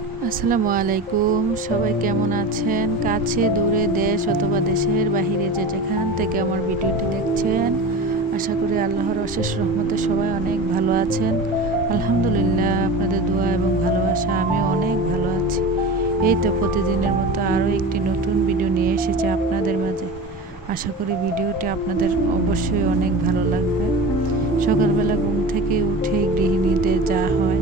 আসসালামু আলাইকুম। সবাই কেমন আছেন? কাছে দূরে দেশ অথবা দেশের বাহিরে যে যেখান থেকে আমার ভিডিওটি দেখছেন, আশা করি আল্লাহর অশেষ রহমতে সবাই অনেক ভালো আছেন। আলহামদুলিল্লাহ, আপনাদের দোয়া এবং ভালোবাসা আমিও অনেক ভালো আছি। এই তো প্রতিদিনের মতো আরও একটি নতুন ভিডিও নিয়ে এসেছি আপনাদের মাঝে। আশা করি ভিডিওটি আপনাদের অবশ্যই অনেক ভালো লাগবে। সকালবেলা ঘুম থেকে উঠে গৃহিণীদের যা হয়,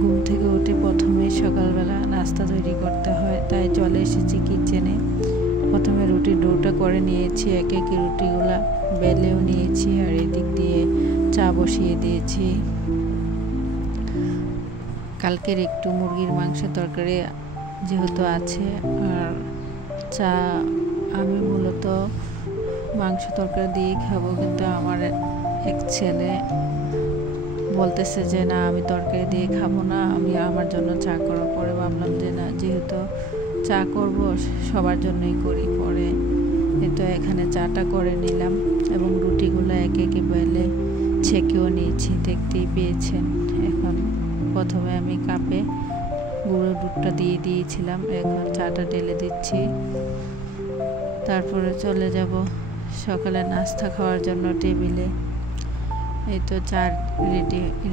ঘুম থেকে উঠে প্রথমে সকালবেলা নাস্তা তৈরি করতে হয়, তাই চলে এসেছি কিচেনে। প্রথমে রুটির ডোটা করে নিয়েছি, একে একে রুটিগুলা বেলেও নিয়েছি, আর এদিক দিয়ে চা বসিয়ে দিয়েছি। কালকের একটু মুরগির মাংস তরকারি যেহেতু আছে, আর চা আমি মূলত মাংস তরকারি দিয়েই খাবো, কিন্তু আমার এক ছেলে বলতেছে যে না, আমি তরকারি দিয়ে খাবো না, আমি আমার জন্য চা করার পরে ভাবলাম যে না, যেহেতু চা করব সবার জন্যই করি। পরে তো এখানে চাটা করে নিলাম এবং রুটিগুলো একে একে বেলে ছেঁকেও নিয়েছি, দেখতেই পেয়েছেন। এখন প্রথমে আমি কাপে গুঁড়ো দুধটা দিয়ে দিয়েছিলাম, এখন চাটা ঢেলে দিচ্ছি। তারপরে চলে যাব সকালে নাস্তা খাওয়ার জন্য টেবিলে। এই তো চা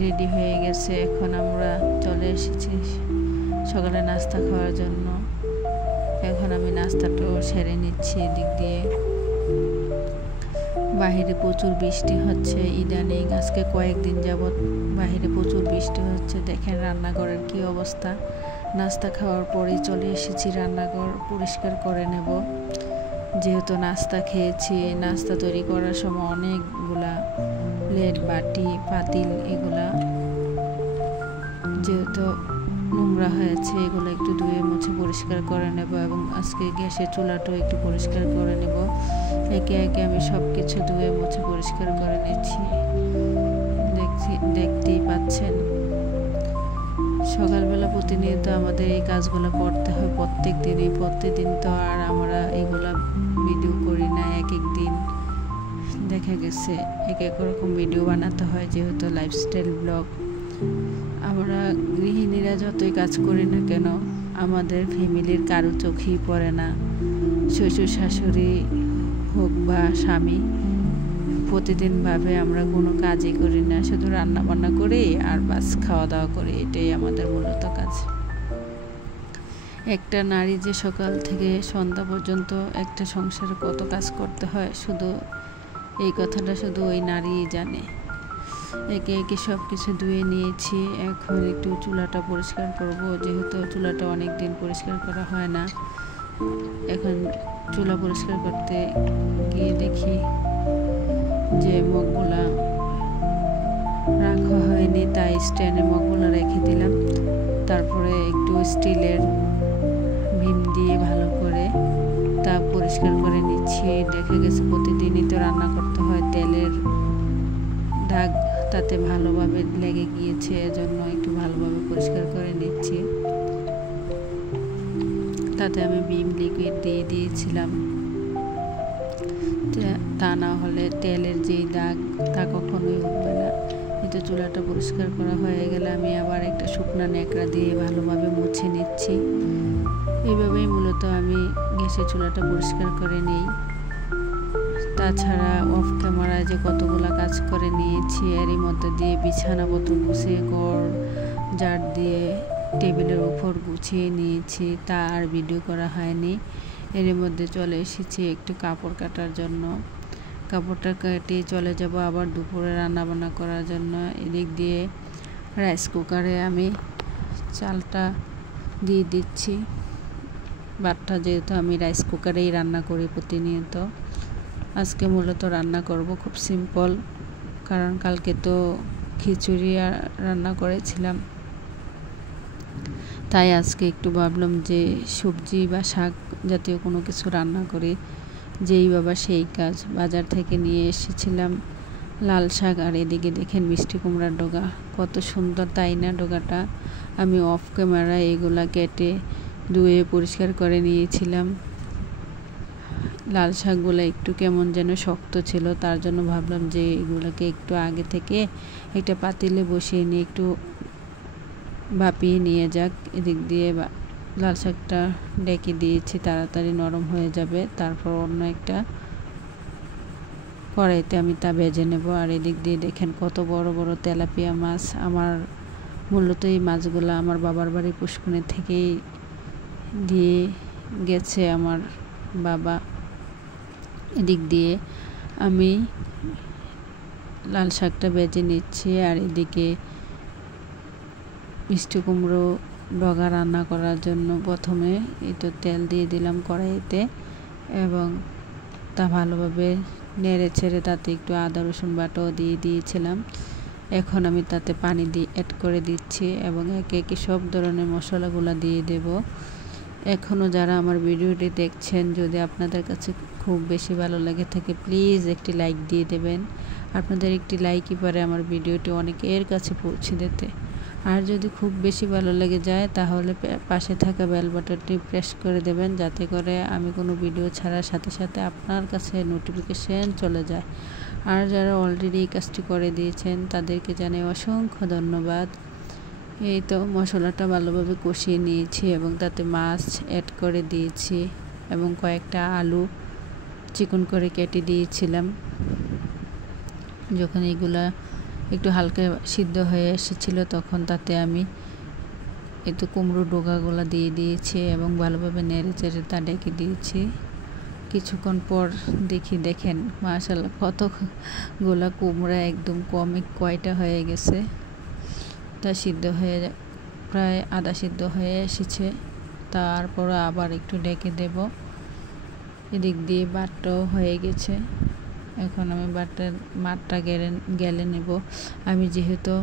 রেডি হয়ে গেছে, এখন আমরা চলে এসেছি সকালে নাস্তা খাওয়ার জন্য। এখন আমি নাস্তাটাও সেরে নিচ্ছি। এদিক দিয়ে বাহিরে প্রচুর বৃষ্টি হচ্ছে ইদানিং, আজকে কয়েকদিন যাবৎ বাহিরে প্রচুর বৃষ্টি হচ্ছে। দেখেন রান্নাঘরের কি অবস্থা। নাস্তা খাওয়ার পরেই চলে এসেছি রান্নাঘর পরিষ্কার করে নেব, যেহেতু নাস্তা খেয়েছি। নাস্তা তৈরি করার সময় অনেকগুলা প্লেট, বাটি, পাতিল এগুলা যেহেতু নোংরা হয়েছে, এগুলো একটু ধুয়ে মুছে পরিষ্কার করে নেব এবং আজকে গ্যাসের চুলাটাও একটু পরিষ্কার করে নেব। একে একে আমি সব কিছু ধুয়ে মুছে পরিষ্কার করে নিচ্ছি। দেখতেই পাচ্ছেন, সকালবেলা প্রতিনিয়ত আমাদের এই কাজগুলো করতে হয় প্রত্যেকদিন তো আর আমরা এগুলা ভিডিও করি না। এক এক দিন দেখা গেছে এক এক রকম ভিডিও বানাতে হয়, যেহেতু লাইফস্টাইল ব্লগ। আমরা গৃহিণীরা যতই কাজ করি না কেন, আমাদের ফ্যামিলির কারো চোখেই পড়ে না। শ্বশুর শাশুড়ি হোক বা স্বামী, প্রতিদিন ভাবে আমরা কোনো কাজই করি না, শুধু রান্না বান্না করি আর বাস খাওয়া দাওয়া করি, এটাই আমাদের মূলত কাজ। একটা নারী যে সকাল থেকে সন্ধ্যা পর্যন্ত একটা সংসারে কত কাজ করতে হয়, শুধু এই কথাটা শুধু ওই নারীই জানে। একে একে সব কিছু ধুয়ে নিয়েছি। এখন একটু চুলাটা পরিষ্কার করব, যেহেতু চুলাটা অনেক দিন পরিষ্কার করা হয় না। এখন চুলা পরিষ্কার করতে গিয়ে দেখি যে মগগুলা রাখা হয়নি, তাই স্ট্যান্ডে মগগুলা রেখে দিলাম। তারপরে একটু স্টিলের ভিম দিয়ে ভালো করে তা পরিষ্কার করে নিচ্ছি। দেখা গেছে প্রতিদিনই তো রান্না করতে হয়, তেলের দাগ তাতে ভালোভাবে লেগে গিয়েছে, এজন্য একটু ভালোভাবে পরিষ্কার করে নিচ্ছি। তাতে আমি ভিম লিকুইড দিয়ে দিয়েছিলাম, তা না হলে তেলের যেই দাগ তা কখনোই উঠবে না। কিন্তু চুলাটা পরিষ্কার করা হয়ে গেলে আমি আবার একটা শুকনো ন্যাকড়া দিয়ে ভালোভাবে মুছে নিচ্ছি। এইভাবেই মূলত আমি গ্যাসের চুলাটা পরিষ্কার করে নিই। তাছাড়া অফ ক্যামেরায় যে কতগুলো কাজ করে নিয়েছি, এরই মধ্যে দিয়ে বিছানাপত্র গুছিয়ে ঘর ঝাড় দিয়ে টেবিলের উপর গুছিয়ে নিয়েছি, তা আর ভিডিও করা হয়নি। এর মধ্যে চলে এসেছি একটু কাপড় কাটার জন্য। কাপড়টা কেটে চলে যাব আবার দুপুরে রান্নাবান্না করার জন্য। এদিক দিয়ে রাইস কুকারে আমি চালটা দিয়ে দিচ্ছি। ভাতটা যেহেতু আমি রাইস কুকারেই রান্না করি প্রতিনিয়ত, আজকে মূলত রান্না করব খুব সিম্পল, কারণ কালকে তো খিচুড়ি রান্না করেছিলাম, তাই আজকে একটু ভাবলাম যে সবজি বা শাক জাতীয় কোনো কিছু রান্না করি। যেই বাবা সেই কাজ। বাজার থেকে নিয়ে এসেছিলাম লাল শাক, আর এদিকে দেখেন মিষ্টি কুমড়ার ডগা, কত সুন্দর তাই না ডগাটা। আমি অফ ক্যামেরায় এগুলা কেটে ধুয়ে পরিষ্কার করে নিয়েছিলাম। লাল শাকগুলো একটু কেমন যেন শক্ত ছিল, তার জন্য ভাবলাম যে এগুলোকে একটু আগে থেকে একটা পাতিলে বসিয়ে নিয়ে একটু ভাপিয়ে নিয়ে যাক। এদিক দিয়ে লাল শাকটা ডেকে দিয়েছি, তাড়াতাড়ি নরম হয়ে যাবে। তারপর অন্য একটা কড়াইতে আমি তা ভেজে নেব। আর এদিক দিয়ে দেখেন কত বড় বড় তেলাপিয়া মাছ। আমার মূলত এই মাছগুলো আমার বাবার বাড়ি পুষ্কুনি থেকেই দিয়ে গেছে আমার বাবা। এদিক দিয়ে আমি লাল শাকটা ভেজে নিচ্ছি। আর এদিকে মিষ্টি কুমড়ো ডগা রান্না করার জন্য প্রথমে একটু তেল দিয়ে দিলাম কড়াইতে এবং তা ভালোভাবে নেড়ে ছেড়ে তাতে একটু আদা রসুন বাটাও দিয়ে দিয়েছিলাম। এখন আমি তাতে পানি দিয়ে অ্যাড করে দিচ্ছি এবং একে একে সব ধরনের মশলাগুলো দিয়ে দেব। এখনও যারা আমার ভিডিওটি দেখছেন, যদি আপনাদের কাছে খুব বেশি ভালো লেগে থাকে প্লিজ একটি লাইক দিয়ে দেবেন। আপনাদের একটি লাইকই পারে আমার ভিডিওটি অনেকের কাছে পৌঁছে দিতে। আর যদি খুব বেশি ভালো লেগে যায় তাহলে পাশে থাকা বেল বাটনটি প্রেস করে দেবেন, যাতে করে আমি কোনো ভিডিও ছাড়ার সাথে সাথে আপনার কাছে নোটিফিকেশন চলে যায়। আর যারা অলরেডি এই কাজটি করে দিয়েছেন তাদেরকে জানাই অসংখ্য ধন্যবাদ। এই তো মশলাটা ভালোভাবে কষিয়ে নিয়েছি এবং তাতে মাছ অ্যাড করে দিয়েছি এবং কয়েকটা আলু চিকন করে কেটে দিয়েছিলাম। যখন এগুলা একটু হালকা সিদ্ধ হয়ে এসেছিল তখন তাতে আমি একটু কুমড়ো ডোগাগুলো দিয়ে দিয়েছি এবং ভালোভাবে নেড়ে চেড়ে তা ডেকে দিয়েছি। কিছুক্ষণ পর দেখেন মাশাআল্লাহ কতগুলা কুমড়া একদম কয়টা হয়ে গেছে। তা সিদ্ধ হয়ে প্রায় আধা সিদ্ধ হয়ে এসেছে। তারপর আবার একটু ডেকে দেব। এদিক দিয়ে বাটটাও হয়ে গেছে। এখন আমি মাঠটা গেলে নেব। আমি যেহেতু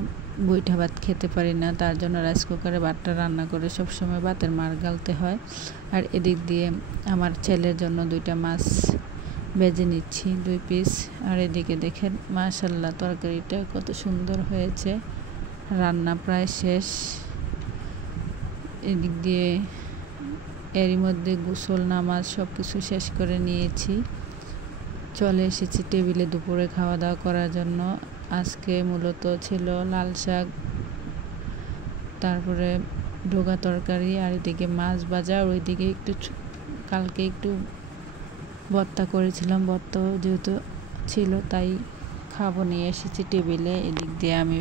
বইটা ভাত খেতে পারি না, তার জন্য রাইস কুকারে ভাতটা রান্না করে সবসময় ভাতের মার গালতে হয়। আর এদিক দিয়ে আমার ছেলের জন্য 2টা মাছ ভেজে নিচ্ছি, 2 পিস। আর এদিকে দেখেন মাশাআল্লাহ তরকারিটা কত সুন্দর হয়েছে। রান্না প্রায় শেষ। এদিক দিয়ে এরই মধ্যে গোসল নামাজ সব কিছু শেষ করে নিয়েছি। চলে এসেছি টেবিলে দুপুরে খাওয়া দাওয়া করার জন্য। আজকে মূলত ছিল লাল শাক, তারপরে ডোগা তরকারি, আর এদিকে মাছ ভাজা। আর ওইদিকে কালকে একটু ভর্তা করেছিলাম, ভর্তা যেহেতু ছিল তাই খাবো নিয়ে এসেছি টেবিলে। এদিক দিয়ে আমি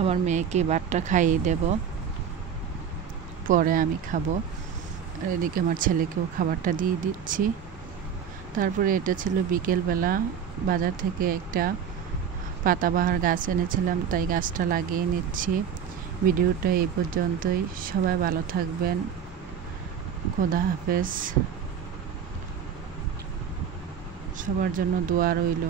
আমার মেয়েকে ভাতটা খাইয়ে দেব, পরে আমি খাবো। আর এদিকে আমার ছেলেকেও খাবারটা দিয়ে দিচ্ছি। তারপরে এটা ছিল বিকেলবেলা। বাজার থেকে একটা পাতাবাহার গাছ এনেছিলাম, তাই গাছটা লাগিয়ে নিচ্ছি। ভিডিওটা এই পর্যন্তই। সবাই ভালো থাকবেন। খোদা হাফেজ। সবার জন্য দোয়া রইল।